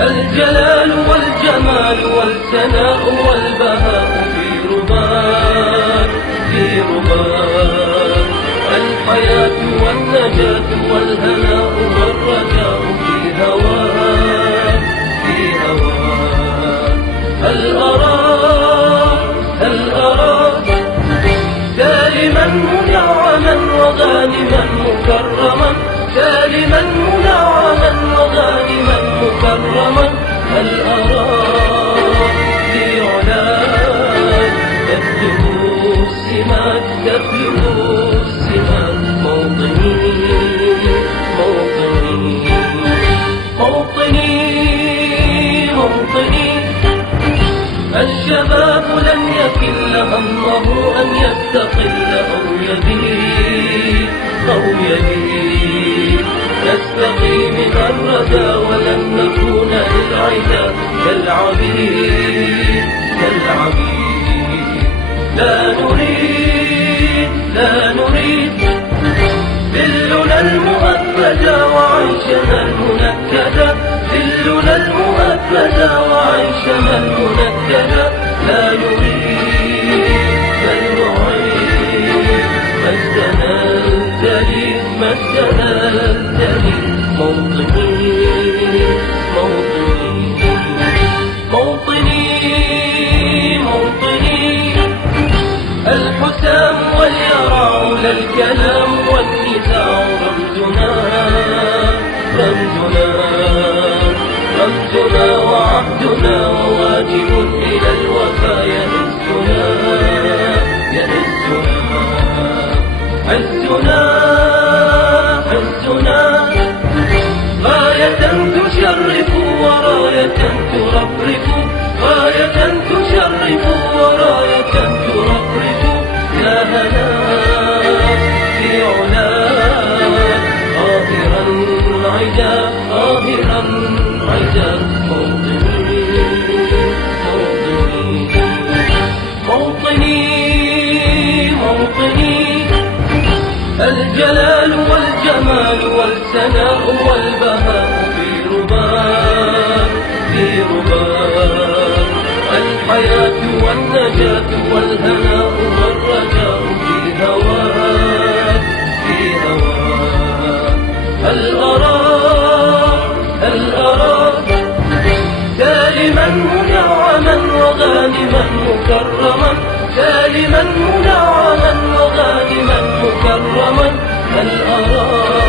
الجلال والجمال والثناء والبهاء في رباك في رباك، الحياة والنجاة والهناء والرجاء في هواك في هواك. هل أراك سالما منعما وغانما مكرما، سالما منعما وغانما مكرما. هل أراك في علاك تبلغ السمات تبلغ السمات. موطني موطني موطني موطني، الشباب لن يكل همه أن يستقل أو يبيد أو يبيد، نستقي من الردى ولن نكون للعدا كالعبيد كالعبيد. لا نريد ذلنا المؤبدا وعيشنا المنكدا، ذلنا المؤبدا وعيشنا المنكدا. لا نريد بل نعيد مجدنا الذليل مجدنا الذليل. موطني موطني موطني موطني، الحسام واليرع لا الكلام والنزاع رمزنا رمزنا رمزنا وعهدنا وواجب إلى الوفا يهزنا يهزنا. عزنا عزنا غاية تشرف وراية ترفرف، غاية تشرف وراية ترفرف. يا هنا في علاك ظاهرا عجا ظاهرا عجا. موطني موطني موطني موطني، الجلال والجمال والثناء والبهاء في رباك في رباك، الحياة والنجاة والهناء والرجاء في هواك في هواك. هل أراك سالما منعما وغانما مكرما، سالما منعما وغانما مكرما. هل أراك